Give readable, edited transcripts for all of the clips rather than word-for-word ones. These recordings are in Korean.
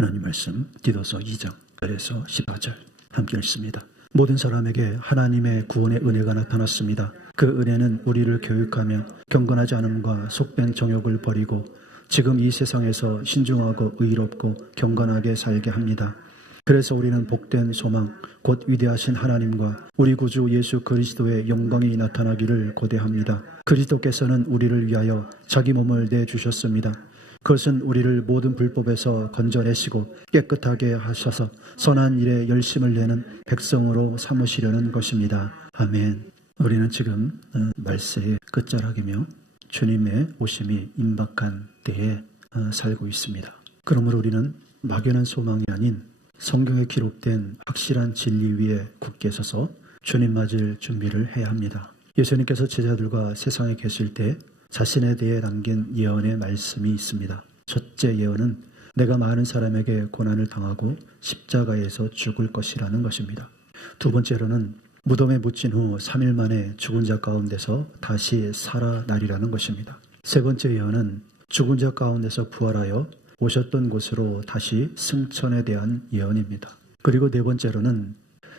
하나님 말씀 디도서 2장 1절에서 14절 함께 읽습니다. 모든 사람에게 하나님의 구원의 은혜가 나타났습니다. 그 은혜는 우리를 교육하며 경건하지 않음과 속된 정욕을 버리고 지금 이 세상에서 신중하고 의롭고 경건하게 살게 합니다. 그래서 우리는 복된 소망, 곧 위대하신 하나님과 우리 구주 예수 그리스도의 영광이 나타나기를 고대합니다. 그리스도께서는 우리를 위하여 자기 몸을 내주셨습니다. 그것은 우리를 모든 불법에서 건져내시고 깨끗하게 하셔서 선한 일에 열심을 내는 백성으로 삼으시려는 것입니다. 아멘. 우리는 지금 말세의 끝자락이며 주님의 오심이 임박한 때에 살고 있습니다. 그러므로 우리는 막연한 소망이 아닌 성경에 기록된 확실한 진리 위에 굳게 서서 주님 맞을 준비를 해야 합니다. 예수님께서 제자들과 세상에 계실 때 자신에 대해 남긴 예언의 말씀이 있습니다. 첫째 예언은 내가 많은 사람에게 고난을 당하고 십자가에서 죽을 것이라는 것입니다. 두 번째로는 무덤에 묻힌 후 3일 만에 죽은 자 가운데서 다시 살아나리라는 것입니다. 세 번째 예언은 죽은 자 가운데서 부활하여 오셨던 곳으로 다시 승천에 대한 예언입니다. 그리고 네 번째로는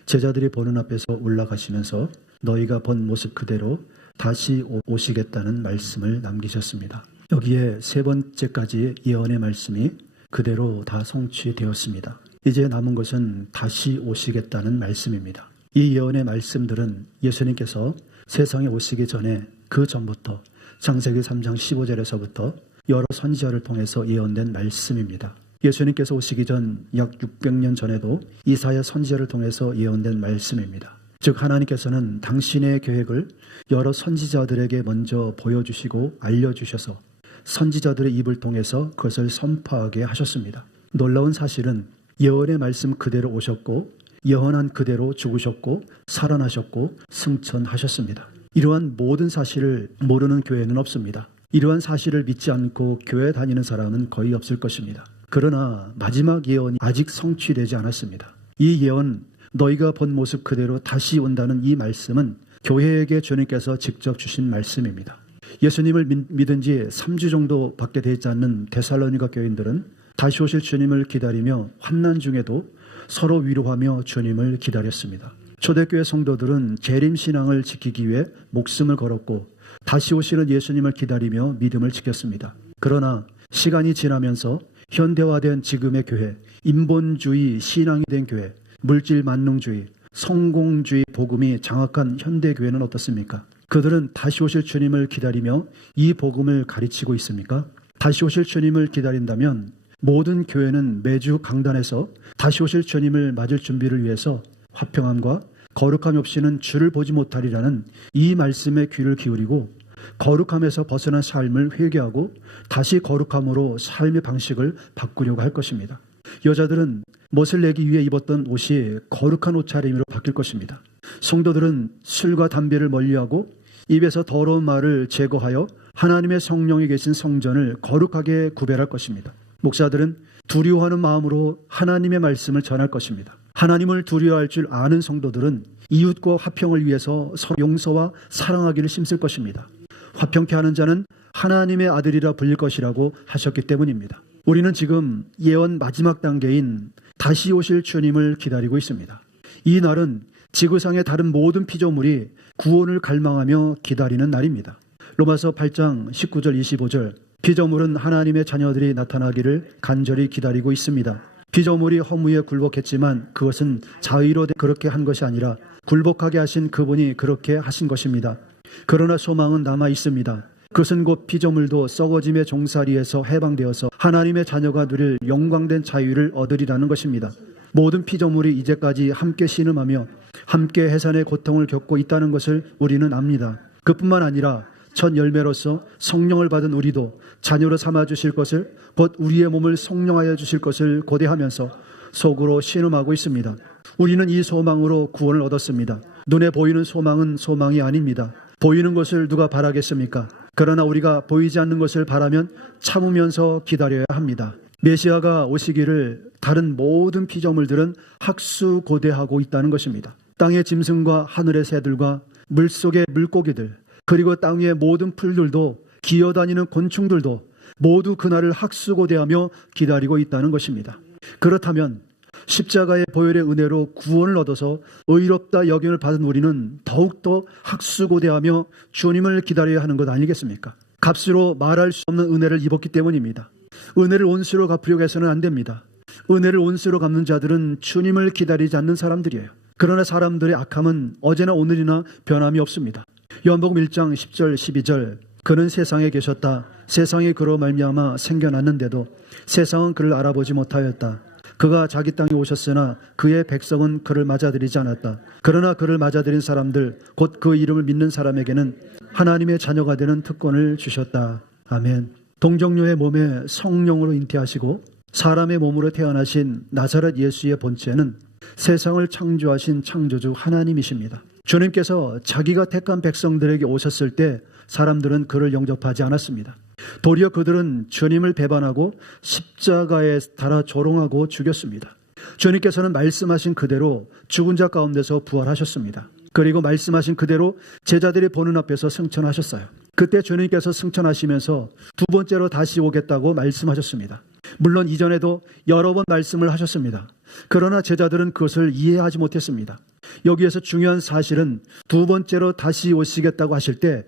제자들이 보는 앞에서 올라가시면서 너희가 본 모습 그대로 다시 오시겠다는 말씀을 남기셨습니다. 여기에 세 번째까지 예언의 말씀이 그대로 다 성취되었습니다. 이제 남은 것은 다시 오시겠다는 말씀입니다. 이 예언의 말씀들은 예수님께서 세상에 오시기 전에 그 전부터 창세기 3장 15절에서부터 여러 선지자를 통해서 예언된 말씀입니다. 예수님께서 오시기 전 약 600년 전에도 이사야 선지자를 통해서 예언된 말씀입니다. 즉 하나님께서는 당신의 계획을 여러 선지자들에게 먼저 보여주시고 알려주셔서 선지자들의 입을 통해서 그것을 선포하게 하셨습니다. 놀라운 사실은 예언의 말씀 그대로 오셨고 예언한 그대로 죽으셨고 살아나셨고 승천하셨습니다. 이러한 모든 사실을 모르는 교회는 없습니다. 이러한 사실을 믿지 않고 교회 다니는 사람은 거의 없을 것입니다. 그러나 마지막 예언이 아직 성취되지 않았습니다. 이 예언 너희가 본 모습 그대로 다시 온다는 이 말씀은 교회에게 주님께서 직접 주신 말씀입니다. 예수님을 믿은 지 3주 정도 밖에 되지 않는 데살로니가 교인들은 다시 오실 주님을 기다리며 환난 중에도 서로 위로하며 주님을 기다렸습니다. 초대교회 성도들은 재림신앙을 지키기 위해 목숨을 걸었고 다시 오시는 예수님을 기다리며 믿음을 지켰습니다. 그러나 시간이 지나면서 현대화된 지금의 교회, 인본주의 신앙이 된 교회, 물질 만능주의, 성공주의 복음이 장악한 현대교회는 어떻습니까? 그들은 다시 오실 주님을 기다리며 이 복음을 가르치고 있습니까? 다시 오실 주님을 기다린다면 모든 교회는 매주 강단에서 다시 오실 주님을 맞을 준비를 위해서 화평함과 거룩함이 없이는 주를 보지 못하리라는 이 말씀에 귀를 기울이고 거룩함에서 벗어난 삶을 회개하고 다시 거룩함으로 삶의 방식을 바꾸려고 할 것입니다. 여자들은 멋을 내기 위해 입었던 옷이 거룩한 옷차림으로 바뀔 것입니다. 성도들은 술과 담배를 멀리하고 입에서 더러운 말을 제거하여 하나님의 성령이 계신 성전을 거룩하게 구별할 것입니다. 목사들은 두려워하는 마음으로 하나님의 말씀을 전할 것입니다. 하나님을 두려워할 줄 아는 성도들은 이웃과 화평을 위해서 서로 용서와 사랑하기를 힘쓸 것입니다. 화평케 하는 자는 하나님의 아들이라 불릴 것이라고 하셨기 때문입니다. 우리는 지금 예언 마지막 단계인 다시 오실 주님을 기다리고 있습니다. 이 날은 지구상의 다른 모든 피조물이 구원을 갈망하며 기다리는 날입니다. 로마서 8장 19절 25절 피조물은 하나님의 자녀들이 나타나기를 간절히 기다리고 있습니다. 피조물이 허무에 굴복했지만 그것은 자의로 그렇게 한 것이 아니라 굴복하게 하신 그분이 그렇게 하신 것입니다. 그러나 소망은 남아 있습니다. 그것은 곧 피조물도 썩어짐의 종살이에서 해방되어서 하나님의 자녀가 누릴 영광된 자유를 얻으리라는 것입니다. 모든 피조물이 이제까지 함께 신음하며 함께 해산의 고통을 겪고 있다는 것을 우리는 압니다. 그뿐만 아니라 첫 열매로서 성령을 받은 우리도 자녀로 삼아주실 것을 곧 우리의 몸을 성령하여 주실 것을 고대하면서 속으로 신음하고 있습니다. 우리는 이 소망으로 구원을 얻었습니다. 눈에 보이는 소망은 소망이 아닙니다. 보이는 것을 누가 바라겠습니까? 그러나 우리가 보이지 않는 것을 바라면 참으면서 기다려야 합니다. 메시아가 오시기를 다른 모든 피조물들은 학수고대하고 있다는 것입니다. 땅의 짐승과 하늘의 새들과 물속의 물고기들 그리고 땅 위의 모든 풀들도 기어다니는 곤충들도 모두 그날을 학수고대하며 기다리고 있다는 것입니다. 그렇다면 십자가의 보혈의 은혜로 구원을 얻어서 의롭다 여김을 받은 우리는 더욱더 학수고대하며 주님을 기다려야 하는 것 아니겠습니까? 값으로 말할 수 없는 은혜를 입었기 때문입니다. 은혜를 온수로 갚으려고 해서는 안 됩니다. 은혜를 온수로 갚는 자들은 주님을 기다리지 않는 사람들이에요. 그러나 사람들의 악함은 어제나 오늘이나 변함이 없습니다. 요한복음 1장 10절 12절 그는 세상에 계셨다. 세상이 그로 말미암아 생겨났는데도 세상은 그를 알아보지 못하였다. 그가 자기 땅에 오셨으나 그의 백성은 그를 맞아들이지 않았다. 그러나 그를 맞아들인 사람들 곧 그 이름을 믿는 사람에게는 하나님의 자녀가 되는 특권을 주셨다. 아멘. 동정녀의 몸에 성령으로 잉태하시고 사람의 몸으로 태어나신 나사렛 예수의 본체는 세상을 창조하신 창조주 하나님이십니다. 주님께서 자기가 택한 백성들에게 오셨을 때 사람들은 그를 영접하지 않았습니다. 도리어 그들은 주님을 배반하고 십자가에 달아 조롱하고 죽였습니다. 주님께서는 말씀하신 그대로 죽은 자 가운데서 부활하셨습니다. 그리고 말씀하신 그대로 제자들이 보는 앞에서 승천하셨어요. 그때 주님께서 승천하시면서 두 번째로 다시 오겠다고 말씀하셨습니다. 물론 이전에도 여러 번 말씀을 하셨습니다. 그러나 제자들은 그것을 이해하지 못했습니다. 여기에서 중요한 사실은 두 번째로 다시 오시겠다고 하실 때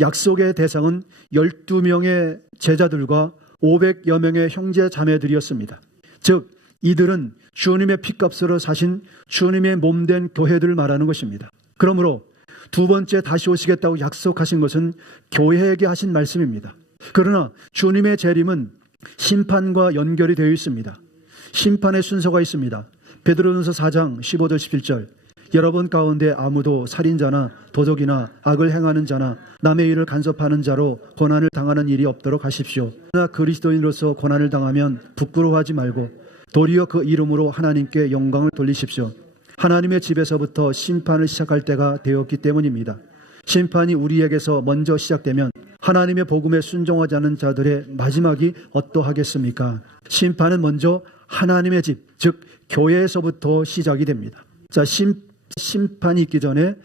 약속의 대상은 12명의 제자들과 500여 명의 형제 자매들이었습니다. 즉 이들은 주님의 피값으로 사신 주님의 몸된 교회들을 말하는 것입니다. 그러므로 두 번째 다시 오시겠다고 약속하신 것은 교회에게 하신 말씀입니다. 그러나 주님의 재림은 심판과 연결이 되어 있습니다. 심판의 순서가 있습니다. 베드로전서 4장 15절 17절 여러분 가운데 아무도 살인자나 도적이나 악을 행하는 자나 남의 일을 간섭하는 자로 고난을 당하는 일이 없도록 하십시오. 그러나 그리스도인으로서 고난을 당하면 부끄러워하지 말고 도리어 그 이름으로 하나님께 영광을 돌리십시오. 하나님의 집에서부터 심판을 시작할 때가 되었기 때문입니다. 심판이 우리에게서 먼저 시작되면 하나님의 복음에 순종하지 않는 자들의 마지막이 어떠하겠습니까? 심판은 먼저 하나님의 집, 즉 교회에서부터 시작이 됩니다. 자, 심판이 있기 전에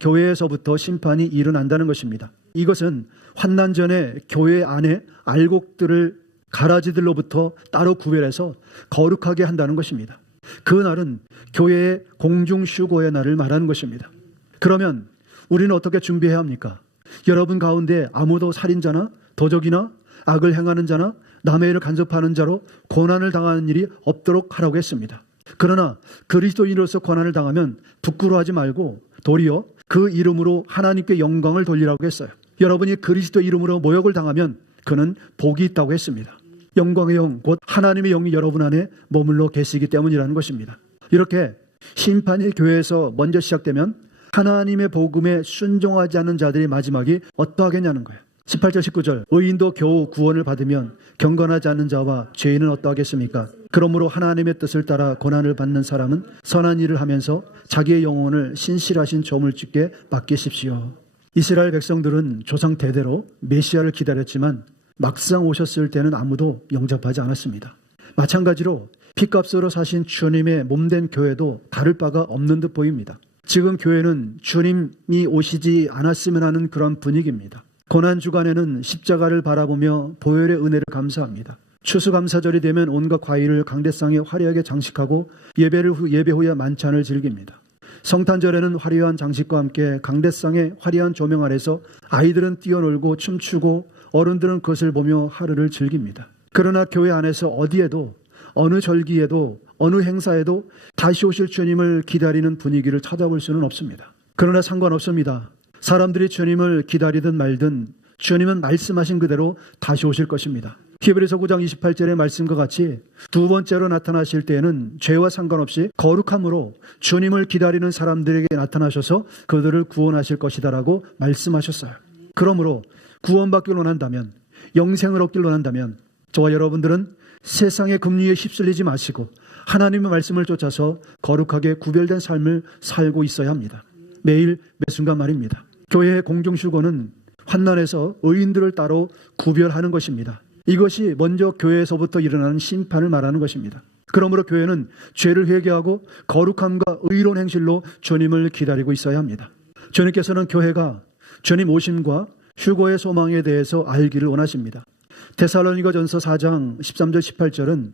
교회에서부터 심판이 일어난다는 것입니다. 이것은 환난 전에 교회 안에 알곡들을 가라지들로부터 따로 구별해서 거룩하게 한다는 것입니다. 그 날은 교회의 공중휴거의 날을 말하는 것입니다. 그러면 우리는 어떻게 준비해야 합니까? 여러분 가운데 아무도 살인자나 도적이나 악을 행하는 자나 남의 일을 간섭하는 자로 고난을 당하는 일이 없도록 하라고 했습니다. 그러나 그리스도인으로서 고난을 당하면 부끄러워하지 말고 도리어 그 이름으로 하나님께 영광을 돌리라고 했어요. 여러분이 그리스도 이름으로 모욕을 당하면 그는 복이 있다고 했습니다. 영광의 영, 곧 하나님의 영이 여러분 안에 머물러 계시기 때문이라는 것입니다. 이렇게 심판이 교회에서 먼저 시작되면 하나님의 복음에 순종하지 않는 자들의 마지막이 어떠하겠냐는 거예요. 18절 19절 의인도 겨우 구원을 받으면 경건하지 않는 자와 죄인은 어떠하겠습니까? 그러므로 하나님의 뜻을 따라 고난을 받는 사람은 선한 일을 하면서 자기의 영혼을 신실하신 조물주께 맡기십시오. 이스라엘 백성들은 조상 대대로 메시아를 기다렸지만 막상 오셨을 때는 아무도 영접하지 않았습니다. 마찬가지로 피값으로 사신 주님의 몸된 교회도 다를 바가 없는 듯 보입니다. 지금 교회는 주님이 오시지 않았으면 하는 그런 분위기입니다. 고난주간에는 십자가를 바라보며 보혈의 은혜를 감사합니다. 추수감사절이 되면 온갖 과일을 강대상에 화려하게 장식하고 예배 후에 만찬을 즐깁니다. 성탄절에는 화려한 장식과 함께 강대상의 화려한 조명 아래서 아이들은 뛰어놀고 춤추고 어른들은 그것을 보며 하루를 즐깁니다. 그러나 교회 안에서 어디에도 어느 절기에도 어느 행사에도 다시 오실 주님을 기다리는 분위기를 찾아볼 수는 없습니다. 그러나 상관없습니다. 사람들이 주님을 기다리든 말든 주님은 말씀하신 그대로 다시 오실 것입니다. 히브리서 9장 28절의 말씀과 같이 두 번째로 나타나실 때에는 죄와 상관없이 거룩함으로 주님을 기다리는 사람들에게 나타나셔서 그들을 구원하실 것이다라고 말씀하셨어요. 그러므로 구원받기를 원한다면, 영생을 얻기를 원한다면 저와 여러분들은 세상의 금리에 휩쓸리지 마시고 하나님의 말씀을 쫓아서 거룩하게 구별된 삶을 살고 있어야 합니다. 매일 매순간 말입니다. 교회의 공중휴거는 환난에서 의인들을 따로 구별하는 것입니다. 이것이 먼저 교회에서부터 일어나는 심판을 말하는 것입니다. 그러므로 교회는 죄를 회개하고 거룩함과 의로운 행실로 주님을 기다리고 있어야 합니다. 주님께서는 교회가 주님 오심과 휴거의 소망에 대해서 알기를 원하십니다. 데살로니가전서 4장 13절 18절은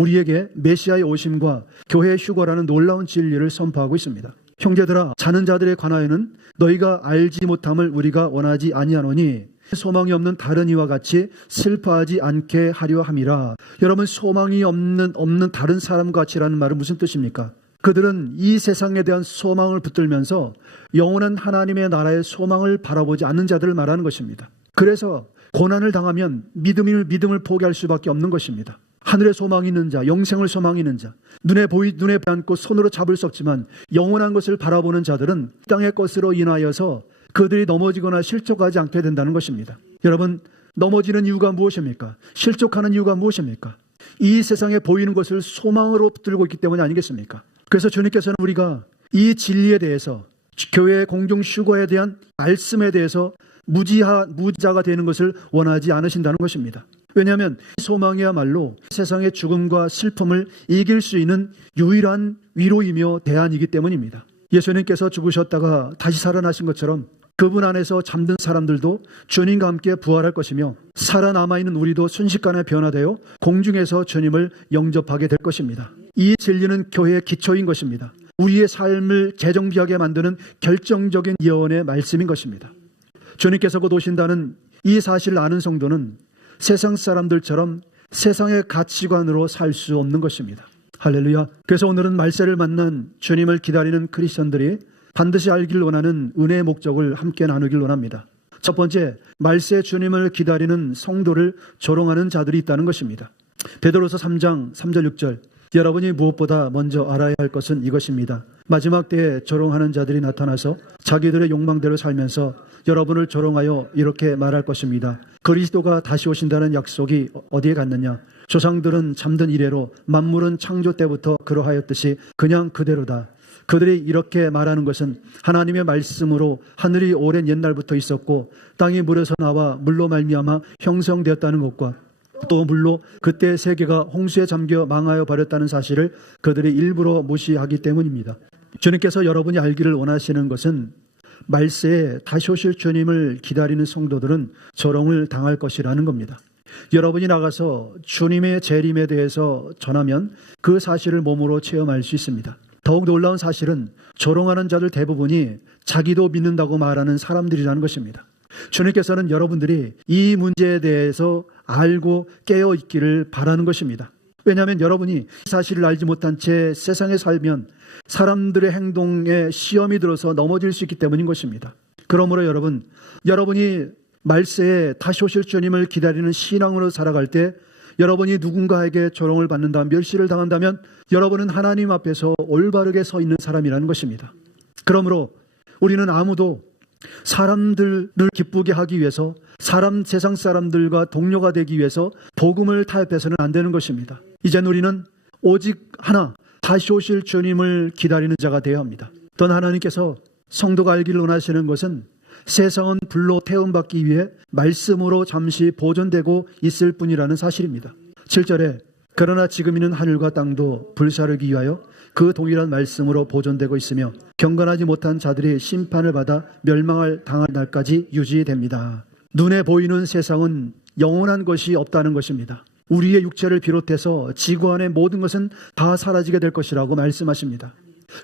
우리에게 메시아의 오심과 교회의 휴거라는 놀라운 진리를 선포하고 있습니다. 형제들아, 자는 자들에 관하여는 너희가 알지 못함을 우리가 원하지 아니하노니 소망이 없는 다른 이와 같이 슬퍼하지 않게 하려 함이라. 여러분, 소망이 없는 다른 사람 같이라는 말은 무슨 뜻입니까? 그들은 이 세상에 대한 소망을 붙들면서 영원한 하나님의 나라의 소망을 바라보지 않는 자들을 말하는 것입니다. 그래서 고난을 당하면 믿음을 포기할 수밖에 없는 것입니다. 하늘에 소망이 있는 자, 영생을 소망이 있는 자, 눈에 않고 손으로 잡을 수 없지만 영원한 것을 바라보는 자들은 땅의 것으로 인하여서 그들이 넘어지거나 실족하지 않게 된다는 것입니다. 여러분, 넘어지는 이유가 무엇입니까? 실족하는 이유가 무엇입니까? 이 세상에 보이는 것을 소망으로 붙들고 있기 때문이 아니겠습니까? 그래서 주님께서는 우리가 이 진리에 대해서, 교회의 공중 휴거에 대한 말씀에 대해서 무지자가 되는 것을 원하지 않으신다는 것입니다. 왜냐하면 소망이야말로 세상의 죽음과 슬픔을 이길 수 있는 유일한 위로이며 대안이기 때문입니다. 예수님께서 죽으셨다가 다시 살아나신 것처럼 그분 안에서 잠든 사람들도 주님과 함께 부활할 것이며 살아남아있는 우리도 순식간에 변화되어 공중에서 주님을 영접하게 될 것입니다. 이 진리는 교회의 기초인 것입니다. 우리의 삶을 재정비하게 만드는 결정적인 예언의 말씀인 것입니다. 주님께서 곧 오신다는 이 사실을 아는 성도는 세상 사람들처럼 세상의 가치관으로 살 수 없는 것입니다. 할렐루야. 그래서 오늘은 말세를 만난 주님을 기다리는 크리스천들이 반드시 알길 원하는 은혜의 목적을 함께 나누길 원합니다. 첫 번째, 말세 주님을 기다리는 성도를 조롱하는 자들이 있다는 것입니다. 베드로서 3장 3절 6절, 여러분이 무엇보다 먼저 알아야 할 것은 이것입니다. 마지막 때에 조롱하는 자들이 나타나서 자기들의 욕망대로 살면서 여러분을 조롱하여 이렇게 말할 것입니다. 그리스도가 다시 오신다는 약속이 어디에 갔느냐? 조상들은 잠든 이래로 만물은 창조 때부터 그러하였듯이 그냥 그대로다. 그들이 이렇게 말하는 것은 하나님의 말씀으로 하늘이 오랜 옛날부터 있었고 땅이 물에서 나와 물로 말미암아 형성되었다는 것과 또 물로 그때 세계가 홍수에 잠겨 망하여 버렸다는 사실을 그들이 일부러 무시하기 때문입니다. 주님께서 여러분이 알기를 원하시는 것은 말세에 다시 오실 주님을 기다리는 성도들은 조롱을 당할 것이라는 겁니다. 여러분이 나가서 주님의 재림에 대해서 전하면 그 사실을 몸으로 체험할 수 있습니다. 더욱 놀라운 사실은 조롱하는 자들 대부분이 자기도 믿는다고 말하는 사람들이라는 것입니다. 주님께서는 여러분들이 이 문제에 대해서 알고 깨어 있기를 바라는 것입니다. 왜냐하면 여러분이 사실을 알지 못한 채 세상에 살면 사람들의 행동에 시험이 들어서 넘어질 수 있기 때문인 것입니다. 그러므로 여러분이 말세에 다시 오실 주님을 기다리는 신앙으로 살아갈 때 여러분이 누군가에게 조롱을 받는다, 멸시를 당한다면 여러분은 하나님 앞에서 올바르게 서 있는 사람이라는 것입니다. 그러므로 우리는 아무도 사람들을 기쁘게 하기 위해서 세상 사람들과 동료가 되기 위해서 복음을 타협해서는 안 되는 것입니다. 이젠 우리는 오직 하나, 다시 오실 주님을 기다리는 자가 되어야 합니다. 또한 하나님께서 성도가 알기를 원하시는 것은 세상은 불로 태움받기 위해 말씀으로 잠시 보존되고 있을 뿐이라는 사실입니다. 7절에 그러나 지금 있는 하늘과 땅도 불사르기 위하여 그 동일한 말씀으로 보존되고 있으며 경건하지 못한 자들이 심판을 받아 당할 날까지 유지됩니다. 눈에 보이는 세상은 영원한 것이 없다는 것입니다. 우리의 육체를 비롯해서 지구 안의 모든 것은 다 사라지게 될 것이라고 말씀하십니다.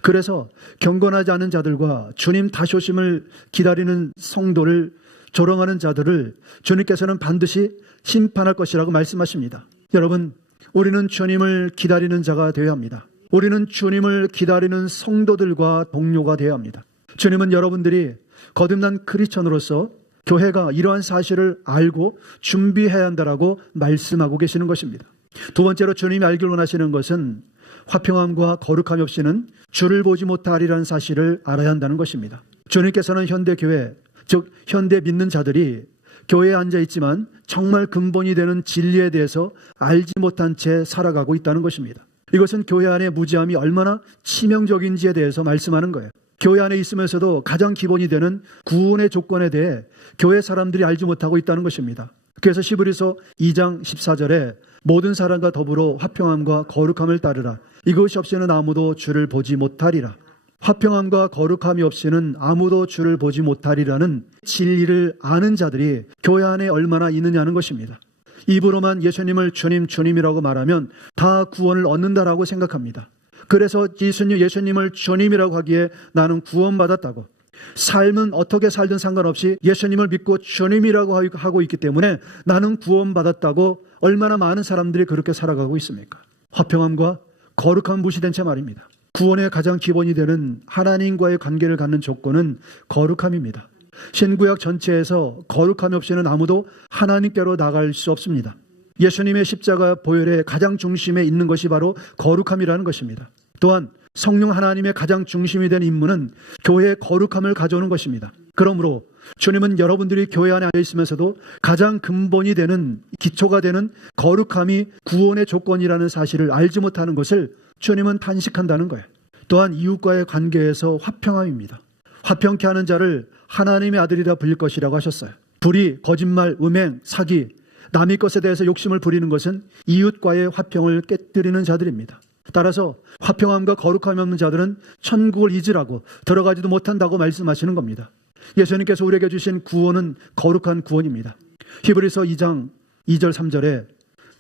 그래서 경건하지 않은 자들과 주님 다시 오심을 기다리는 성도를 조롱하는 자들을 주님께서는 반드시 심판할 것이라고 말씀하십니다. 여러분, 우리는 주님을 기다리는 자가 되어야 합니다. 우리는 주님을 기다리는 성도들과 동료가 되어야 합니다. 주님은 여러분들이 거듭난 크리스천으로서 교회가 이러한 사실을 알고 준비해야 한다라고 말씀하고 계시는 것입니다. 두 번째로 주님이 알기를 원하시는 것은 화평함과 거룩함이 없이는 주를 보지 못하리라는 사실을 알아야 한다는 것입니다. 주님께서는 현대교회, 즉 현대 믿는 자들이 교회에 앉아있지만 정말 근본이 되는 진리에 대해서 알지 못한 채 살아가고 있다는 것입니다. 이것은 교회 안의 무지함이 얼마나 치명적인지에 대해서 말씀하는 거예요. 교회 안에 있으면서도 가장 기본이 되는 구원의 조건에 대해 교회 사람들이 알지 못하고 있다는 것입니다. 그래서 히브리서 2장 14절에 모든 사람과 더불어 화평함과 거룩함을 따르라. 이것이 없이는 아무도 주를 보지 못하리라. 화평함과 거룩함이 없이는 아무도 주를 보지 못하리라는 진리를 아는 자들이 교회 안에 얼마나 있느냐는 것입니다. 입으로만 예수님을 주님, 주님이라고 말하면 다 구원을 얻는다라고 생각합니다. 그래서 예수님을 주님이라고 하기에 나는 구원받았다고, 삶은 어떻게 살든 상관없이 예수님을 믿고 주님이라고 하고 있기 때문에 나는 구원받았다고 얼마나 많은 사람들이 그렇게 살아가고 있습니까? 화평함과 거룩함 무시된 채 말입니다. 구원의 가장 기본이 되는 하나님과의 관계를 갖는 조건은 거룩함입니다. 신구약 전체에서 거룩함이 없이는 아무도 하나님께로 나갈 수 없습니다. 예수님의 십자가 보혈의 가장 중심에 있는 것이 바로 거룩함이라는 것입니다. 또한 성령 하나님의 가장 중심이 된 임무는 교회의 거룩함을 가져오는 것입니다. 그러므로 주님은 여러분들이 교회 안에 있으면서도 가장 근본이 되는, 기초가 되는 거룩함이 구원의 조건이라는 사실을 알지 못하는 것을 주님은 탄식한다는 거예요. 또한 이웃과의 관계에서 화평함입니다. 화평케 하는 자를 하나님의 아들이라 불릴 것이라고 하셨어요. 불의, 거짓말, 음행, 사기, 남의 것에 대해서 욕심을 부리는 것은 이웃과의 화평을 깨뜨리는 자들입니다. 따라서 화평함과 거룩함이 없는 자들은 천국을 잊으라고, 들어가지도 못한다고 말씀하시는 겁니다. 예수님께서 우리에게 주신 구원은 거룩한 구원입니다. 히브리서 2장 2절 3절에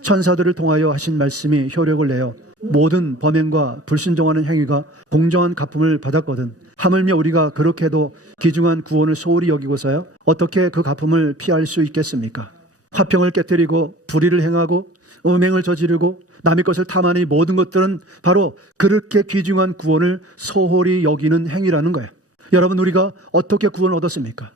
천사들을 통하여 하신 말씀이 효력을 내어 모든 범행과 불순종하는 행위가 공정한 갚음을 받았거든 하물며 우리가 그렇게도 귀중한 구원을 소홀히 여기고서야 어떻게 그 갚음을 피할 수 있겠습니까? 화평을 깨뜨리고 불의를 행하고 음행을 저지르고 남의 것을 탐하는 이 모든 것들은 바로 그렇게 귀중한 구원을 소홀히 여기는 행위라는 거예요. 여러분, 우리가 어떻게 구원을 얻었습니까?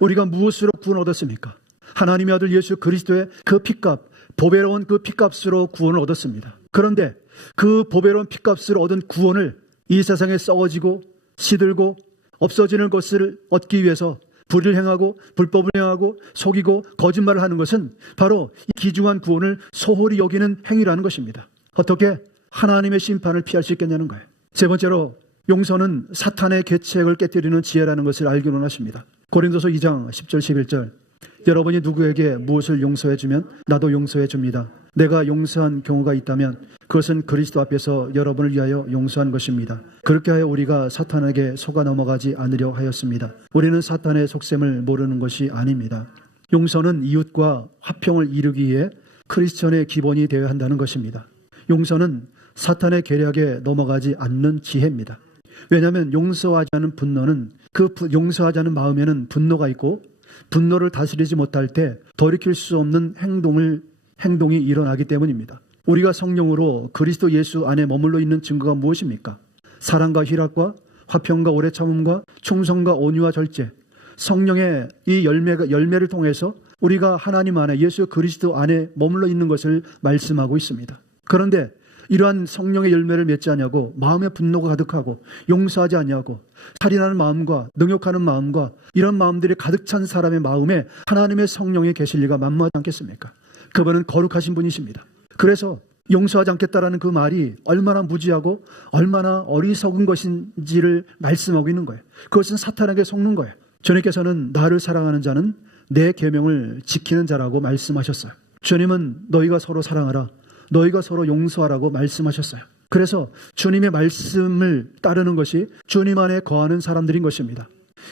우리가 무엇으로 구원을 얻었습니까? 하나님의 아들 예수 그리스도의 그 피값, 보배로운 그 피값으로 구원을 얻었습니다. 그런데 그 보배로운 피값으로 얻은 구원을 이 세상에 썩어지고 시들고 없어지는 것을 얻기 위해서 불의를 행하고 불법을 행하고 속이고 거짓말을 하는 것은 바로 이 귀중한 구원을 소홀히 여기는 행위라는 것입니다. 어떻게 하나님의 심판을 피할 수 있겠냐는 거예요. 세 번째로, 용서는 사탄의 계책을 깨뜨리는 지혜라는 것을 알기로 하십니다. 고린도서 2장 10절 11절, 여러분이 누구에게 무엇을 용서해 주면 나도 용서해 줍니다. 내가 용서한 경우가 있다면 그것은 그리스도 앞에서 여러분을 위하여 용서한 것입니다. 그렇게 하여 우리가 사탄에게 속아 넘어가지 않으려 하였습니다. 우리는 사탄의 속셈을 모르는 것이 아닙니다. 용서는 이웃과 화평을 이루기 위해 크리스천의 기본이 되어야 한다는 것입니다. 용서는 사탄의 계략에 넘어가지 않는 지혜입니다. 왜냐하면 용서하지 않은 분노는, 용서하지 않은 마음에는 분노가 있고 분노를 다스리지 못할 때 돌이킬 수 없는 행동이 일어나기 때문입니다. 우리가 성령으로 그리스도 예수 안에 머물러 있는 증거가 무엇입니까? 사랑과 희락과 화평과 오래 참음과 충성과 온유와 절제, 성령의 이 열매를 통해서 우리가 하나님 안에, 예수 그리스도 안에 머물러 있는 것을 말씀하고 있습니다. 그런데 이러한 성령의 열매를 맺지 않냐고 마음에 분노가 가득하고 용서하지 않냐고 살인하는 마음과 능욕하는 마음과 이런 마음들이 가득 찬 사람의 마음에 하나님의 성령이 계실 리가 만무하지 않겠습니까? 그분은 거룩하신 분이십니다. 그래서 용서하지 않겠다라는 그 말이 얼마나 무지하고 얼마나 어리석은 것인지를 말씀하고 있는 거예요. 그것은 사탄에게 속는 거예요. 주님께서는 나를 사랑하는 자는 내 계명을 지키는 자라고 말씀하셨어요. 주님은 너희가 서로 사랑하라, 너희가 서로 용서하라고 말씀하셨어요. 그래서 주님의 말씀을 따르는 것이 주님 안에 거하는 사람들인 것입니다.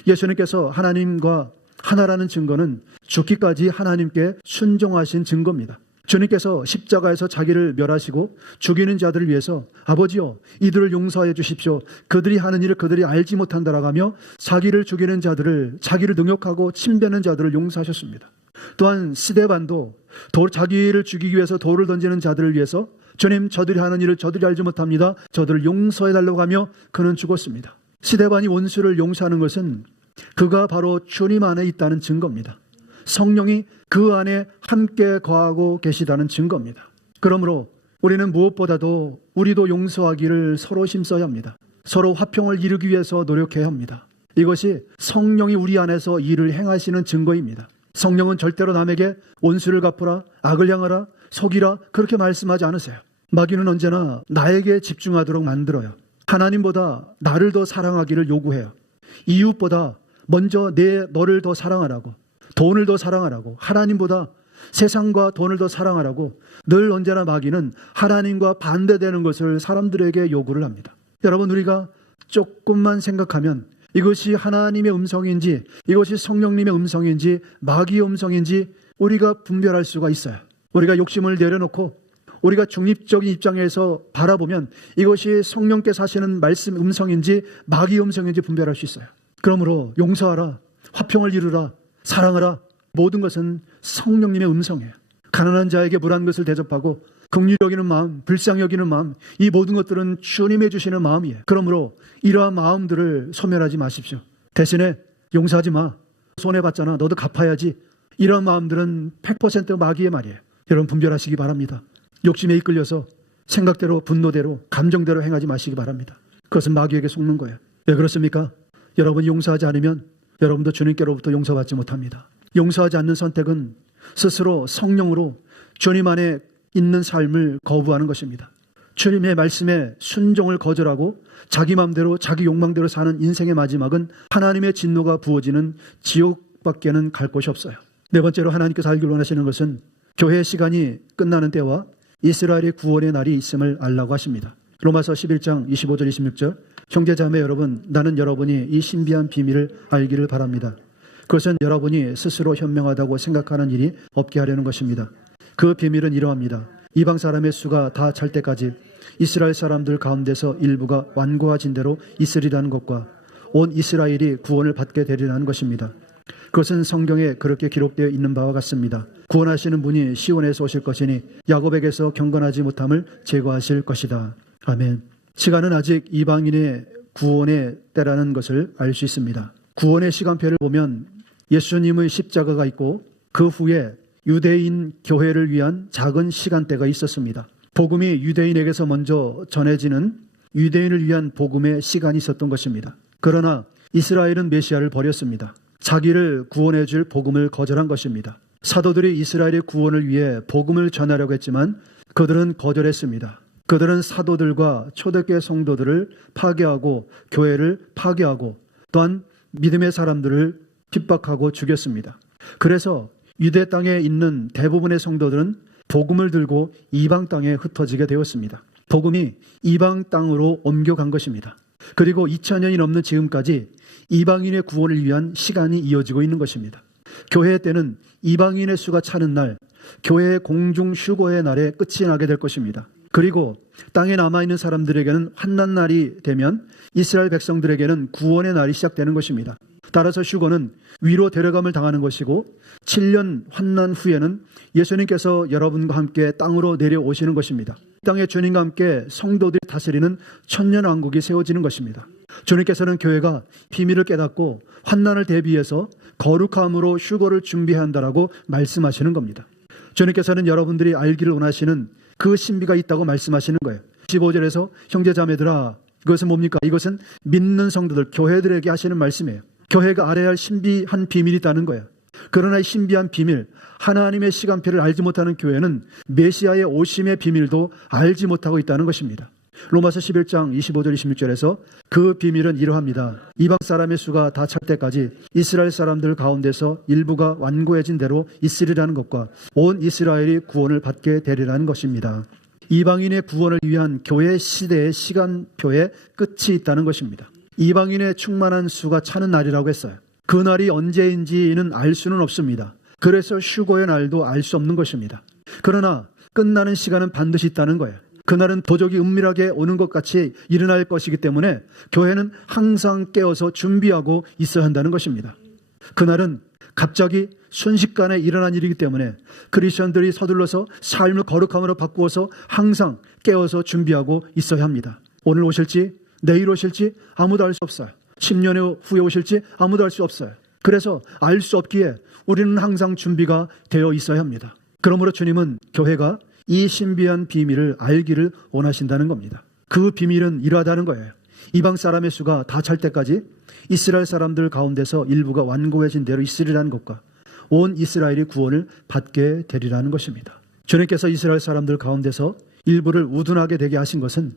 예수님께서 하나님과 하나라는 증거는 죽기까지 하나님께 순종하신 증거입니다. 주님께서 십자가에서 자기를 멸하시고 죽이는 자들을 위해서 아버지여 이들을 용서하여 주십시오, 그들이 하는 일을 그들이 알지 못한다라고 하며 자기를 죽이는 자들을, 자기를 능욕하고 침뱉는 자들을 용서하셨습니다. 또한 스데반도 자기를 죽이기 위해서 돌을 던지는 자들을 위해서 주님, 저들이 하는 일을 저들이 알지 못합니다, 저들을 용서해달라고 하며 그는 죽었습니다. 스데반이 원수를 용서하는 것은 그가 바로 주님 안에 있다는 증거입니다. 성령이 그 안에 함께 거하고 계시다는 증거입니다. 그러므로 우리는 무엇보다도 우리도 용서하기를 서로 힘써야 합니다. 서로 화평을 이루기 위해서 노력해야 합니다. 이것이 성령이 우리 안에서 일을 행하시는 증거입니다. 성령은 절대로 남에게 원수를 갚으라, 악을 향하라, 속이라 그렇게 말씀하지 않으세요. 마귀는 언제나 나에게 집중하도록 만들어요. 하나님보다 나를 더 사랑하기를 요구해요. 이웃보다 먼저 너를 더 사랑하라고, 돈을 더 사랑하라고, 하나님보다 세상과 돈을 더 사랑하라고 늘 언제나 마귀는 하나님과 반대되는 것을 사람들에게 요구를 합니다. 여러분, 우리가 조금만 생각하면 이것이 하나님의 음성인지 이것이 성령님의 음성인지 마귀의 음성인지 우리가 분별할 수가 있어요. 우리가 욕심을 내려놓고 우리가 중립적인 입장에서 바라보면 이것이 성령께서 하시는 말씀 음성인지 마귀 음성인지 분별할 수 있어요. 그러므로 용서하라, 화평을 이루라, 사랑하라, 모든 것은 성령님의 음성이에요. 가난한 자에게 물한 것을 대접하고 긍휼히 여기는 마음, 불쌍히 여기는 마음, 이 모든 것들은 주님이 주시는 마음이에요. 그러므로 이러한 마음들을 소멸하지 마십시오. 대신에 용서하지 마, 손해봤잖아, 너도 갚아야지, 이런 마음들은 100% 마귀의 말이에요. 여러분 분별하시기 바랍니다. 욕심에 이끌려서 생각대로, 분노대로, 감정대로 행하지 마시기 바랍니다. 그것은 마귀에게 속는 거예요. 왜 그렇습니까? 여러분이 용서하지 않으면 여러분도 주님께로부터 용서받지 못합니다. 용서하지 않는 선택은 스스로 성령으로 주님 안에 있는 삶을 거부하는 것입니다. 주님의 말씀에 순종을 거절하고 자기 마음대로 자기 욕망대로 사는 인생의 마지막은 하나님의 진노가 부어지는 지옥밖에는 갈 곳이 없어요. 네 번째로 하나님께서 알기를 원하시는 것은 교회의 시간이 끝나는 때와 이스라엘의 구원의 날이 있음을 알라고 하십니다. 로마서 11장 25절 26절 형제자매 여러분, 나는 여러분이 이 신비한 비밀을 알기를 바랍니다. 그것은 여러분이 스스로 현명하다고 생각하는 일이 없게 하려는 것입니다. 그 비밀은 이러합니다. 이방 사람의 수가 다 찰 때까지 이스라엘 사람들 가운데서 일부가 완고하진 대로 있으리라는 것과 온 이스라엘이 구원을 받게 되리라는 것입니다. 그것은 성경에 그렇게 기록되어 있는 바와 같습니다. 구원하시는 분이 시온에서 오실 것이니 야곱에게서 경건하지 못함을 제거하실 것이다. 아멘. 시간은 아직 이방인의 구원의 때라는 것을 알 수 있습니다. 구원의 시간표를 보면 예수님의 십자가가 있고 그 후에 유대인 교회를 위한 작은 시간대가 있었습니다. 복음이 유대인에게서 먼저 전해지는 유대인을 위한 복음의 시간이 있었던 것입니다. 그러나 이스라엘은 메시아를 버렸습니다. 자기를 구원해 줄 복음을 거절한 것입니다. 사도들이 이스라엘의 구원을 위해 복음을 전하려고 했지만 그들은 거절했습니다. 그들은 사도들과 초대교회 성도들을 파괴하고 교회를 파괴하고 또한 믿음의 사람들을 핍박하고 죽였습니다. 그래서 유대 땅에 있는 대부분의 성도들은 복음을 들고 이방 땅에 흩어지게 되었습니다. 복음이 이방 땅으로 옮겨간 것입니다. 그리고 2000년이 넘는 지금까지 이방인의 구원을 위한 시간이 이어지고 있는 것입니다. 교회 때는 이방인의 수가 차는 날, 교회의 공중 휴거의 날에 끝이 나게 될 것입니다. 그리고 땅에 남아있는 사람들에게는 환난 날이 되면 이스라엘 백성들에게는 구원의 날이 시작되는 것입니다. 따라서 휴거는 위로 데려감을 당하는 것이고 7년 환난 후에는 예수님께서 여러분과 함께 땅으로 내려오시는 것입니다. 땅에 주님과 함께 성도들이 다스리는 천년왕국이 세워지는 것입니다. 주님께서는 교회가 비밀을 깨닫고 환난을 대비해서 거룩함으로 휴거를 준비해야 한다라고 말씀하시는 겁니다. 주님께서는 여러분들이 알기를 원하시는 그 신비가 있다고 말씀하시는 거예요. 15절에서 형제자매들아, 이것은 뭡니까? 이것은 믿는 성도들, 교회들에게 하시는 말씀이에요. 교회가 알아야 할 신비한 비밀이 있다는 거예요. 그러나 이 신비한 비밀, 하나님의 시간표를 알지 못하는 교회는 메시아의 오심의 비밀도 알지 못하고 있다는 것입니다. 로마서 11장 25절 26절에서 그 비밀은 이러합니다. 이방 사람의 수가 다 찰 때까지 이스라엘 사람들 가운데서 일부가 완고해진 대로 있으리라는 것과 온 이스라엘이 구원을 받게 되리라는 것입니다. 이방인의 구원을 위한 교회 시대의 시간표에 끝이 있다는 것입니다. 이방인의 충만한 수가 차는 날이라고 했어요. 그 날이 언제인지는 알 수는 없습니다. 그래서 휴거의 날도 알 수 없는 것입니다. 그러나 끝나는 시간은 반드시 있다는 거예요. 그날은 도적이 은밀하게 오는 것 같이 일어날 것이기 때문에 교회는 항상 깨어서 준비하고 있어야 한다는 것입니다. 그날은 갑자기 순식간에 일어난 일이기 때문에 크리스천들이 서둘러서 삶을 거룩함으로 바꾸어서 항상 깨어서 준비하고 있어야 합니다. 오늘 오실지 내일 오실지 아무도 알 수 없어요. 10년 후에 오실지 아무도 알 수 없어요. 그래서 알 수 없기에 우리는 항상 준비가 되어 있어야 합니다. 그러므로 주님은 교회가 이 신비한 비밀을 알기를 원하신다는 겁니다. 그 비밀은 이러하다는 거예요. 이방 사람의 수가 다 찰 때까지 이스라엘 사람들 가운데서 일부가 완고해진 대로 있으리라는 것과 온 이스라엘이 구원을 받게 되리라는 것입니다. 주님께서 이스라엘 사람들 가운데서 일부를 우둔하게 되게 하신 것은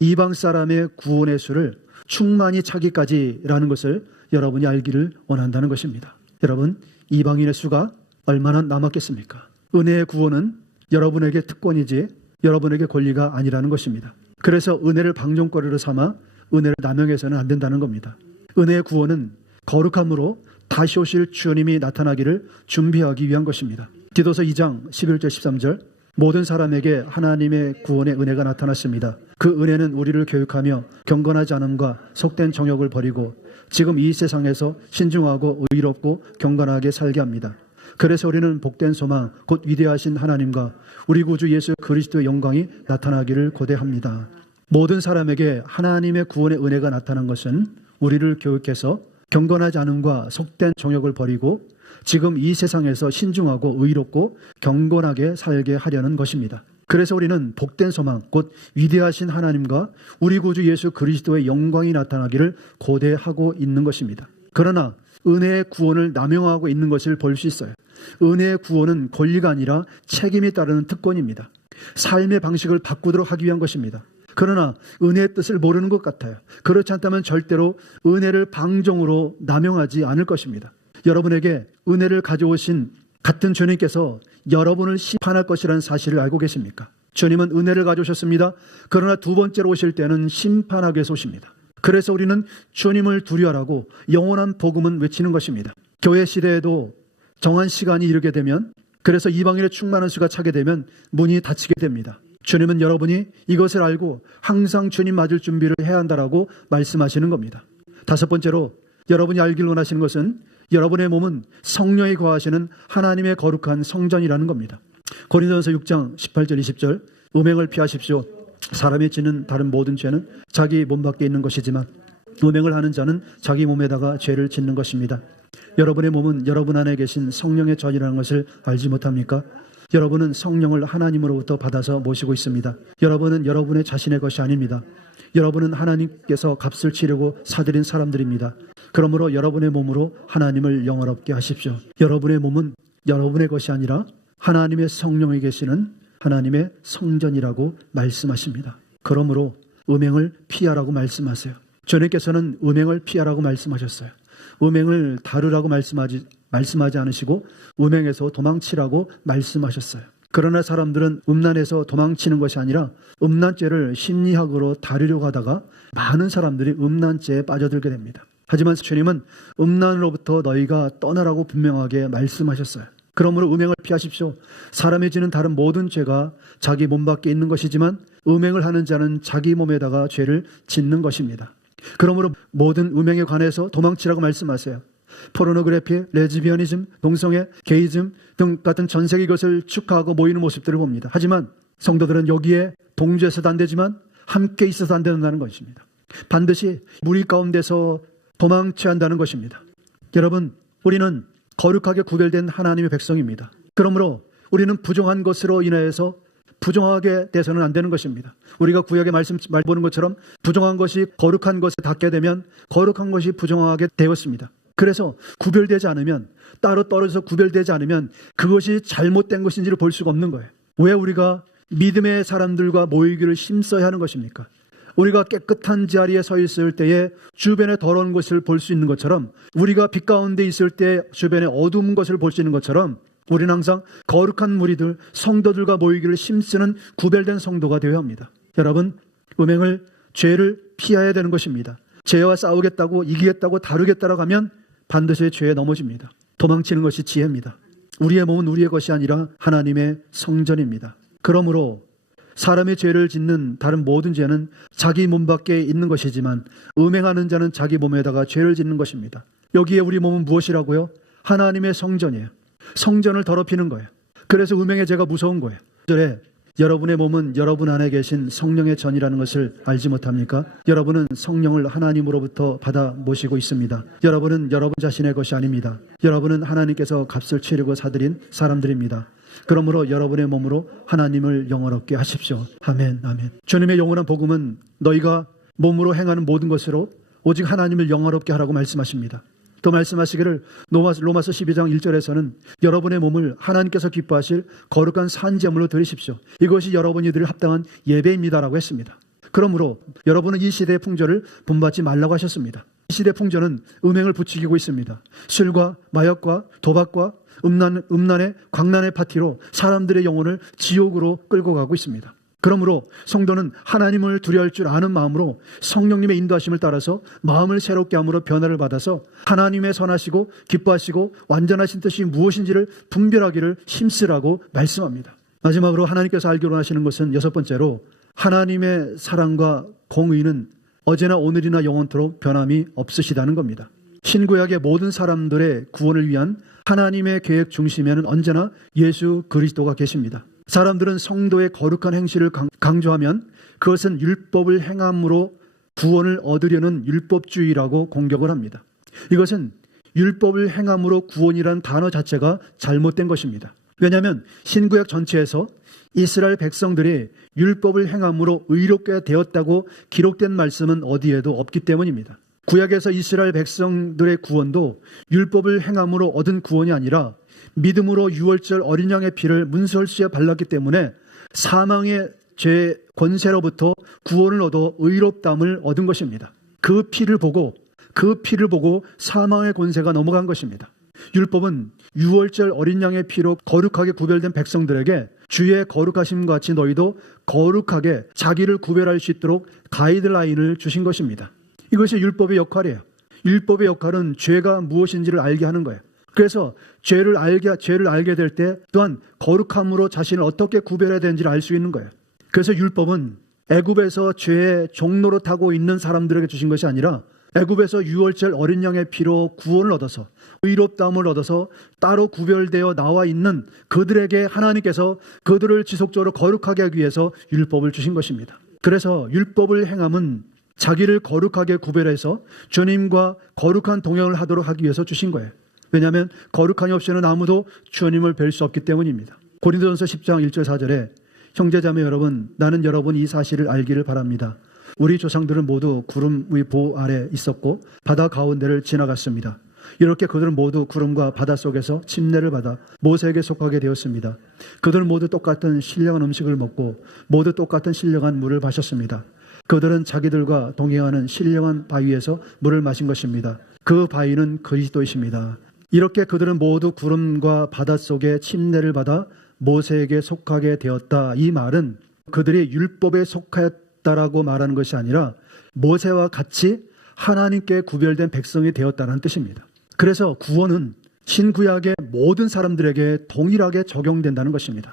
이방 사람의 구원의 수를 충만히 차기까지라는 것을 여러분이 알기를 원한다는 것입니다. 여러분, 이방인의 수가 얼마나 남았겠습니까? 은혜의 구원은 여러분에게 특권이지 여러분에게 권리가 아니라는 것입니다. 그래서 은혜를 방종거리로 삼아 은혜를 남용해서는 안 된다는 겁니다. 은혜의 구원은 거룩함으로 다시 오실 주님이 나타나기를 준비하기 위한 것입니다. 디도서 2장 11절 13절 모든 사람에게 하나님의 구원의 은혜가 나타났습니다. 그 은혜는 우리를 교육하며 경건하지 않음과 속된 정욕을 버리고 지금 이 세상에서 신중하고 의롭고 경건하게 살게 합니다. 그래서 우리는 복된 소망 곧 위대하신 하나님과 우리 구주 예수 그리스도의 영광이 나타나기를 고대합니다. 모든 사람에게 하나님의 구원의 은혜가 나타난 것은 우리를 교육해서 경건하지 않음과 속된 정욕을 버리고 지금 이 세상에서 신중하고 의롭고 경건하게 살게 하려는 것입니다. 그래서 우리는 복된 소망 곧 위대하신 하나님과 우리 구주 예수 그리스도의 영광이 나타나기를 고대하고 있는 것입니다. 그러나 은혜의 구원을 남용하고 있는 것을 볼 수 있어요. 은혜의 구원은 권리가 아니라 책임이 따르는 특권입니다. 삶의 방식을 바꾸도록 하기 위한 것입니다. 그러나 은혜의 뜻을 모르는 것 같아요. 그렇지 않다면 절대로 은혜를 방종으로 남용하지 않을 것입니다. 여러분에게 은혜를 가져오신 같은 주님께서 여러분을 심판할 것이라는 사실을 알고 계십니까? 주님은 은혜를 가져오셨습니다. 그러나 두 번째로 오실 때는 심판하기 위해서 오십니다. 그래서 우리는 주님을 두려워하라고 영원한 복음은 외치는 것입니다. 교회 시대에도 정한 시간이 이르게 되면 그래서 이방인의 충만한 수가 차게 되면 문이 닫히게 됩니다. 주님은 여러분이 이것을 알고 항상 주님 맞을 준비를 해야 한다라고 말씀하시는 겁니다. 다섯 번째로 여러분이 알길 원하시는 것은 여러분의 몸은 성령이 거하시는 하나님의 거룩한 성전이라는 겁니다. 고린도전서 6장 18절 20절 음행을 피하십시오. 사람이 지는 다른 모든 죄는 자기 몸 밖에 있는 것이지만 음행을 하는 자는 자기 몸에다가 죄를 짓는 것입니다. 여러분의 몸은 여러분 안에 계신 성령의 전이라는 것을 알지 못합니까? 여러분은 성령을 하나님으로부터 받아서 모시고 있습니다. 여러분은 여러분의 자신의 것이 아닙니다. 여러분은 하나님께서 값을 치르고 사들인 사람들입니다. 그러므로 여러분의 몸으로 하나님을 영화롭게 하십시오. 여러분의 몸은 여러분의 것이 아니라 하나님의 성령이 계시는 하나님의 성전이라고 말씀하십니다. 그러므로 음행을 피하라고 말씀하세요. 주님께서는 음행을 피하라고 말씀하셨어요. 음행을 다루라고 말씀하지 않으시고 음행에서 도망치라고 말씀하셨어요. 그러나 사람들은 음란에서 도망치는 것이 아니라 음란죄를 심리학으로 다루려고 하다가 많은 사람들이 음란죄에 빠져들게 됩니다. 하지만 주님은 음란으로부터 너희가 떠나라고 분명하게 말씀하셨어요. 그러므로 음행을 피하십시오. 사람이 지는 다른 모든 죄가 자기 몸 밖에 있는 것이지만 음행을 하는 자는 자기 몸에다가 죄를 짓는 것입니다. 그러므로 모든 음행에 관해서 도망치라고 말씀하세요. 포르노그래피, 레즈비언이즘, 동성애, 게이즘 등 같은 전 세계 것을 축하하고 모이는 모습들을 봅니다. 하지만 성도들은 여기에 동조해서도 안 되지만 함께 있어서 안 된다는 것입니다. 반드시 무리 가운데서 도망쳐야 한다는 것입니다. 여러분, 우리는 거룩하게 구별된 하나님의 백성입니다. 그러므로 우리는 부정한 것으로 인해서 부정하게 돼서는 안 되는 것입니다. 우리가 구약의 말씀 보는 것처럼 부정한 것이 거룩한 것에 닿게 되면 거룩한 것이 부정하게 되었습니다. 그래서 구별되지 않으면 따로 떨어져서 구별되지 않으면 그것이 잘못된 것인지를 볼 수가 없는 거예요. 왜 우리가 믿음의 사람들과 모이기를 힘써야 하는 것입니까? 우리가 깨끗한 자리에 서 있을 때에 주변에 더러운 것을 볼 수 있는 것처럼 우리가 빛 가운데 있을 때 주변에 어두운 것을 볼 수 있는 것처럼 우리는 항상 거룩한 무리들, 성도들과 모이기를 힘쓰는 구별된 성도가 되어야 합니다. 여러분, 음행을, 죄를 피해야 되는 것입니다. 죄와 싸우겠다고 이기겠다고 다루겠다라고 하면 반드시 죄에 넘어집니다. 도망치는 것이 지혜입니다. 우리의 몸은 우리의 것이 아니라 하나님의 성전입니다. 그러므로 사람의 죄를 짓는 다른 모든 죄는 자기 몸 밖에 있는 것이지만 음행하는 자는 자기 몸에다가 죄를 짓는 것입니다. 여기에 우리 몸은 무엇이라고요? 하나님의 성전이에요. 성전을 더럽히는 거예요. 그래서 음행의 죄가 무서운 거예요. 여러분의 몸은 여러분 안에 계신 성령의 전이라는 것을 알지 못합니까? 여러분은 성령을 하나님으로부터 받아 모시고 있습니다. 여러분은 여러분 자신의 것이 아닙니다. 여러분은 하나님께서 값을 치르고 사들인 사람들입니다. 그러므로 여러분의 몸으로 하나님을 영화롭게 하십시오. 아멘, 아멘. 주님의 영원한 복음은 너희가 몸으로 행하는 모든 것으로 오직 하나님을 영화롭게 하라고 말씀하십니다. 또 말씀하시기를 로마서 12장 1절에서는 여러분의 몸을 하나님께서 기뻐하실 거룩한 산제물로 드리십시오. 이것이 여러분이 드릴 합당한 예배입니다라고 했습니다. 그러므로 여러분은 이 시대의 풍조를 본받지 말라고 하셨습니다. 이 시대의 풍조는 음행을 부추기고 있습니다. 술과 마약과 도박과 음란의 광란의 파티로 사람들의 영혼을 지옥으로 끌고 가고 있습니다. 그러므로 성도는 하나님을 두려워할 줄 아는 마음으로 성령님의 인도하심을 따라서 마음을 새롭게 함으로 변화를 받아서 하나님의 선하시고 기뻐하시고 완전하신 뜻이 무엇인지를 분별하기를 힘쓰라고 말씀합니다. 마지막으로 하나님께서 알기로 하시는 것은 여섯 번째로 하나님의 사랑과 공의는 어제나 오늘이나 영원토록 변함이 없으시다는 겁니다. 신구약의 모든 사람들의 구원을 위한 하나님의 계획 중심에는 언제나 예수 그리스도가 계십니다. 사람들은 성도의 거룩한 행실을 강조하면 그것은 율법을 행함으로 구원을 얻으려는 율법주의라고 공격을 합니다. 이것은 율법을 행함으로 구원이라는 단어 자체가 잘못된 것입니다. 왜냐하면 신구약 전체에서 이스라엘 백성들이 율법을 행함으로 의롭게 되었다고 기록된 말씀은 어디에도 없기 때문입니다. 구약에서 이스라엘 백성들의 구원도 율법을 행함으로 얻은 구원이 아니라 믿음으로 유월절 어린 양의 피를 문설주에 발랐기 때문에 사망의 죄 권세로부터 구원을 얻어 의롭다함을 얻은 것입니다. 그 피를 보고 사망의 권세가 넘어간 것입니다. 율법은 유월절 어린 양의 피로 거룩하게 구별된 백성들에게 주의 거룩하심과 같이 너희도 거룩하게 자기를 구별할 수 있도록 가이드라인을 주신 것입니다. 이것이 율법의 역할이에요. 율법의 역할은 죄가 무엇인지를 알게 하는 거예요. 그래서 죄를 알게 될 때 또한 거룩함으로 자신을 어떻게 구별해야 되는지를 알 수 있는 거예요. 그래서 율법은 애굽에서 죄의 종로로 타고 있는 사람들에게 주신 것이 아니라 애굽에서 유월절 어린 양의 피로 구원을 얻어서 의롭다함을 얻어서 따로 구별되어 나와 있는 그들에게 하나님께서 그들을 지속적으로 거룩하게 하기 위해서 율법을 주신 것입니다. 그래서 율법을 행함은 자기를 거룩하게 구별해서 주님과 거룩한 동행을 하도록 하기 위해서 주신 거예요. 왜냐하면 거룩함이 없이는 아무도 주님을 뵐 수 없기 때문입니다. 고린도전서 10장 1절 4절에 형제자매 여러분, 나는 여러분이 이 사실을 알기를 바랍니다. 우리 조상들은 모두 구름의 보호 아래 있었고 바다 가운데를 지나갔습니다. 이렇게 그들은 모두 구름과 바다 속에서 침례를 받아 모세에게 속하게 되었습니다. 그들은 모두 똑같은 신령한 음식을 먹고 모두 똑같은 신령한 물을 마셨습니다. 그들은 자기들과 동행하는 신령한 바위에서 물을 마신 것입니다. 그 바위는 그리스도이십니다. 이렇게 그들은 모두 구름과 바다 속에 침례를 받아 모세에게 속하게 되었다. 이 말은 그들이 율법에 속하였다라고 말하는 것이 아니라 모세와 같이 하나님께 구별된 백성이 되었다는 뜻입니다. 그래서 구원은 신구약의 모든 사람들에게 동일하게 적용된다는 것입니다.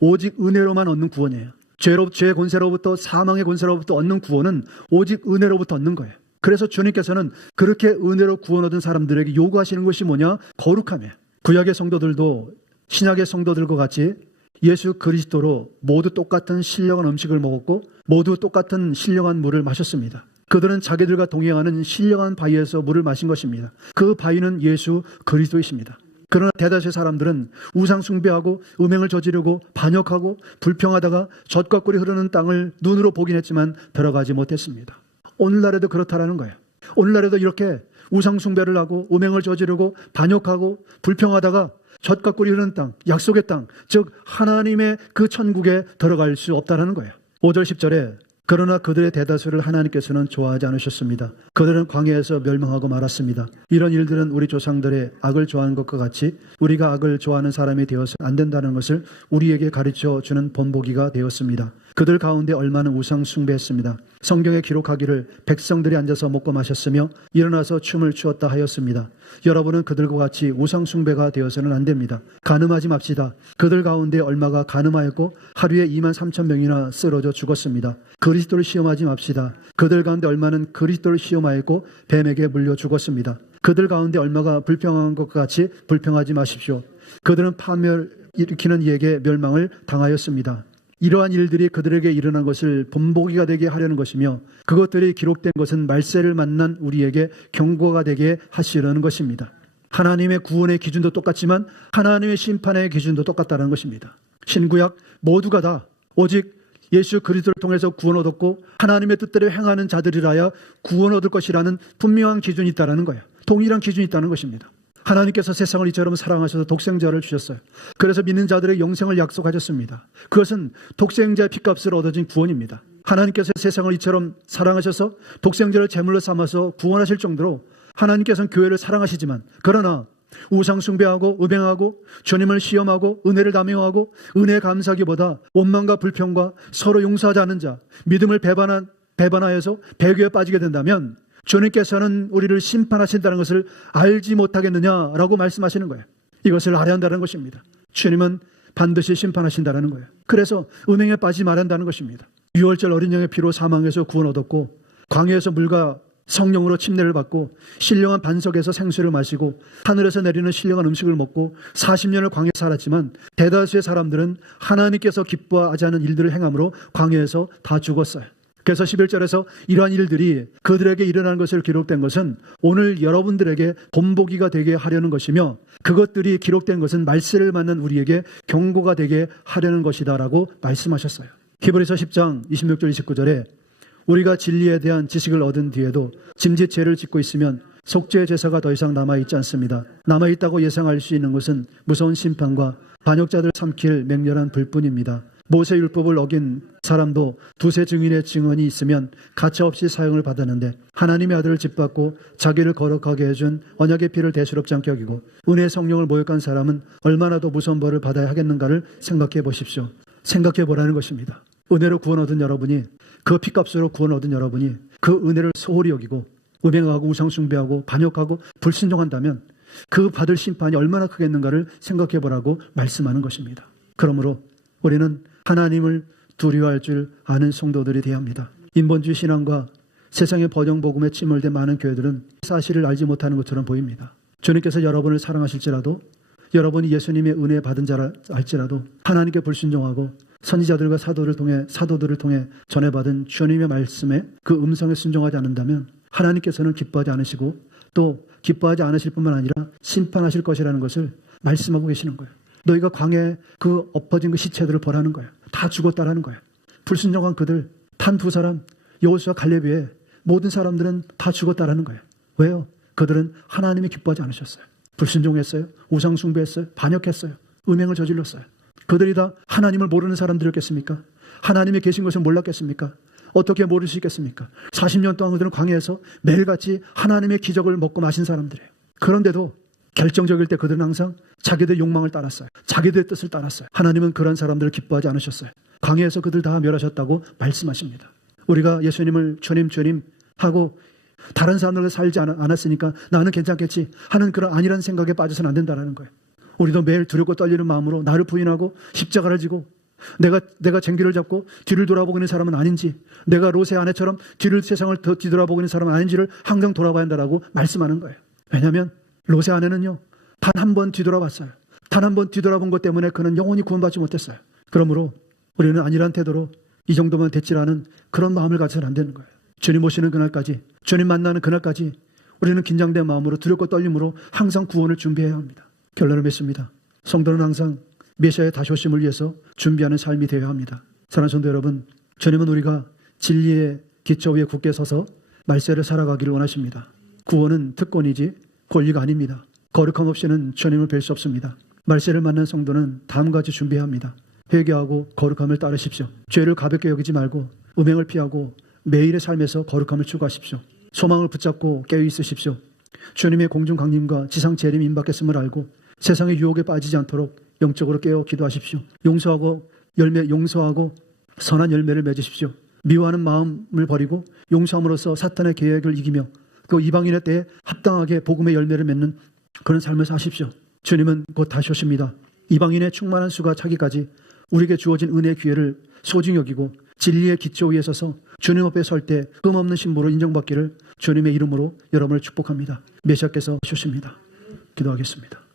오직 은혜로만 얻는 구원이에요. 죄의 권세로부터 사망의 권세로부터 얻는 구원은 오직 은혜로부터 얻는 거예요. 그래서 주님께서는 그렇게 은혜로 구원 얻은 사람들에게 요구하시는 것이 뭐냐? 거룩함이에요. 구약의 성도들도 신약의 성도들과 같이 예수 그리스도로 모두 똑같은 신령한 음식을 먹었고 모두 똑같은 신령한 물을 마셨습니다. 그들은 자기들과 동행하는 신령한 바위에서 물을 마신 것입니다. 그 바위는 예수 그리스도이십니다. 그러나 대다수의 사람들은 우상 숭배하고 음행을 저지르고 반역하고 불평하다가 젖과 꿀이 흐르는 땅을 눈으로 보긴 했지만 들어가지 못했습니다. 오늘날에도 그렇다라는 거예요. 오늘날에도 이렇게 우상 숭배를 하고 음행을 저지르고 반역하고 불평하다가 젖과 꿀이 흐르는 땅, 약속의 땅, 즉 하나님의 그 천국에 들어갈 수 없다라는 거예요. 5절 10절에 그러나 그들의 대다수를 하나님께서는 좋아하지 않으셨습니다. 그들은 광야에서 멸망하고 말았습니다. 이런 일들은 우리 조상들의 악을 좋아하는 것과 같이 우리가 악을 좋아하는 사람이 되어서 안 된다는 것을 우리에게 가르쳐 주는 본보기가 되었습니다. 그들 가운데 얼마는 우상 숭배했습니다. 성경에 기록하기를 백성들이 앉아서 먹고 마셨으며 일어나서 춤을 추었다 하였습니다. 여러분은 그들과 같이 우상 숭배가 되어서는 안 됩니다. 간음하지 맙시다. 그들 가운데 얼마가 간음하였고 하루에 23,000명이나 쓰러져 죽었습니다. 그리스도를 시험하지 맙시다. 그들 가운데 얼마는 그리스도를 시험하였고 뱀에게 물려 죽었습니다. 그들 가운데 얼마가 불평한 것과 같이 불평하지 마십시오. 그들은 파멸 일으키는 이에게 멸망을 당하였습니다. 이러한 일들이 그들에게 일어난 것을 본보기가 되게 하려는 것이며 그것들이 기록된 것은 말세를 만난 우리에게 경고가 되게 하시려는 것입니다. 하나님의 구원의 기준도 똑같지만 하나님의 심판의 기준도 똑같다는 것입니다. 신구약 모두가 다 오직 예수 그리스도를 통해서 구원 얻었고 하나님의 뜻대로 행하는 자들이라야 구원 얻을 것이라는 분명한 기준이 있다는 거예요. 동일한 기준이 있다는 것입니다. 하나님께서 세상을 이처럼 사랑하셔서 독생자를 주셨어요. 그래서 믿는 자들의 영생을 약속하셨습니다. 그것은 독생자의 피값을 얻어진 구원입니다. 하나님께서 세상을 이처럼 사랑하셔서 독생자를 제물로 삼아서 구원하실 정도로 하나님께서는 교회를 사랑하시지만 그러나 우상 숭배하고 음행하고 주님을 시험하고 은혜를 남용하고 은혜 감사하기보다 원망과 불평과 서로 용서하지 않는 자, 믿음을 배반하여서 배교에 빠지게 된다면 주님께서는 우리를 심판하신다는 것을 알지 못하겠느냐라고 말씀하시는 거예요. 이것을 알아야 한다는 것입니다. 주님은 반드시 심판하신다는 거예요. 그래서 음행에 빠지지 말아야 한다는 것입니다. 유월절 어린 양의 피로 사망에서 구원 얻었고 광야에서 물과 성령으로 침례를 받고 신령한 반석에서 생수를 마시고 하늘에서 내리는 신령한 음식을 먹고 40년을 광야에 살았지만 대다수의 사람들은 하나님께서 기뻐하지 않은 일들을 행함으로 광야에서 다 죽었어요. 그래서 11절에서 이러한 일들이 그들에게 일어난 것을 기록된 것은 오늘 여러분들에게 본보기가 되게 하려는 것이며 그것들이 기록된 것은 말세를 맞는 우리에게 경고가 되게 하려는 것이다 라고 말씀하셨어요. 히브리서 10장 26절 29절에 우리가 진리에 대한 지식을 얻은 뒤에도 짐짓 죄를 짓고 있으면 속죄의 제사가 더 이상 남아있지 않습니다. 남아있다고 예상할 수 있는 것은 무서운 심판과 반역자들 삼킬 맹렬한 불뿐입니다. 모세 율법을 어긴 사람도 두세 증인의 증언이 있으면 가차없이 사형을 받았는데 하나님의 아들을 짓밟고 자기를 거룩하게 해준 언약의 피를 대수롭지 않게 여기고 은혜의 성령을 모욕한 사람은 얼마나 더 무서운 벌을 받아야 하겠는가를 생각해 보십시오. 생각해 보라는 것입니다. 은혜로 구원 얻은 여러분이, 그 피값으로 구원 얻은 여러분이 그 은혜를 소홀히 여기고 음행하고 우상 숭배하고 반역하고 불순종한다면 그 받을 심판이 얼마나 크겠는가를 생각해 보라고 말씀하는 것입니다. 그러므로 우리는 하나님을 두려워할 줄 아는 성도들이 되어야 합니다. 인본주의 신앙과 세상의 번영복음에 침몰된 많은 교회들은 사실을 알지 못하는 것처럼 보입니다. 주님께서 여러분을 사랑하실지라도, 여러분이 예수님의 은혜 받은 자라 알지라도 하나님께 불순종하고 선지자들과 사도들을 통해 전해받은 주님의 말씀에 그 음성에 순종하지 않는다면 하나님께서는 기뻐하지 않으시고 또 기뻐하지 않으실 뿐만 아니라 심판하실 것이라는 것을 말씀하고 계시는 거예요. 너희가 광야에 그 엎어진 그 시체들을 보라는 거예요. 다 죽었다라는 거예요. 불순종한 그들 단 두 사람 여호수아 갈렙 외에 모든 사람들은 다 죽었다라는 거예요. 왜요? 그들은 하나님이 기뻐하지 않으셨어요. 불순종했어요. 우상 숭배했어요. 반역했어요. 음행을 저질렀어요. 그들이 다 하나님을 모르는 사람들이었겠습니까? 하나님이 계신 것을 몰랐겠습니까? 어떻게 모를 수 있겠습니까? 40년 동안 그들은 광야에서 매일같이 하나님의 기적을 먹고 마신 사람들이에요. 그런데도 결정적일 때 그들은 항상 자기들의 욕망을 따랐어요. 자기들의 뜻을 따랐어요. 하나님은 그런 사람들을 기뻐하지 않으셨어요. 광야에서 그들 다 멸하셨다고 말씀하십니다. 우리가 예수님을 주님 하고 다른 사람들과 살지 않았으니까 나는 괜찮겠지 하는 그런 아니란 생각에 빠져서는 안 된다는 거예요. 우리도 매일 두렵고 떨리는 마음으로 나를 부인하고 십자가를 지고 내가 쟁기를 잡고 뒤를 돌아보고 있는 사람은 아닌지, 내가 롯의 아내처럼 세상을 더 뒤돌아보고 있는 사람은 아닌지를 항상 돌아봐야 한다라고 말씀하는 거예요. 왜냐하면 롯의 아내는요, 단 한 번 뒤돌아봤어요. 단 한 번 뒤돌아본 것 때문에 그는 영원히 구원받지 못했어요. 그러므로 우리는 아니란 태도로 이 정도면 됐지라는 그런 마음을 가져서는 안 되는 거예요. 주님 오시는 그날까지, 주님 만나는 그날까지 우리는 긴장된 마음으로 두렵고 떨림으로 항상 구원을 준비해야 합니다. 결론을 맺습니다. 성도는 항상 메시아의 다시 오심을 위해서 준비하는 삶이 되어야 합니다. 사랑하는 성도 여러분, 주님은 우리가 진리의 기초 위에 굳게 서서 말세를 살아가기를 원하십니다. 구원은 특권이지 권리가 아닙니다. 거룩함 없이는 주님을 뵐 수 없습니다. 말세를 만난 성도는 다음과 같이 준비해야 합니다. 회개하고 거룩함을 따르십시오. 죄를 가볍게 여기지 말고 음행을 피하고 매일의 삶에서 거룩함을 추구하십시오. 소망을 붙잡고 깨어 있으십시오. 주님의 공중 강림과 지상 재림이 임박했음을 알고 세상의 유혹에 빠지지 않도록 영적으로 깨어 기도하십시오. 용서하고 선한 열매를 맺으십시오. 미워하는 마음을 버리고 용서함으로써 사탄의 계획을 이기며 그 이방인의 때에 합당하게 복음의 열매를 맺는 그런 삶을 사십시오. 주님은 곧 다시 오십니다. 이방인의 충만한 수가 차기까지 우리에게 주어진 은혜의 기회를 소중히 여기고 진리의 기초 위에 서서 주님 앞에 설 때 흠없는 신부로 인정받기를 주님의 이름으로 여러분을 축복합니다. 메시아께서 오십니다. 기도하겠습니다.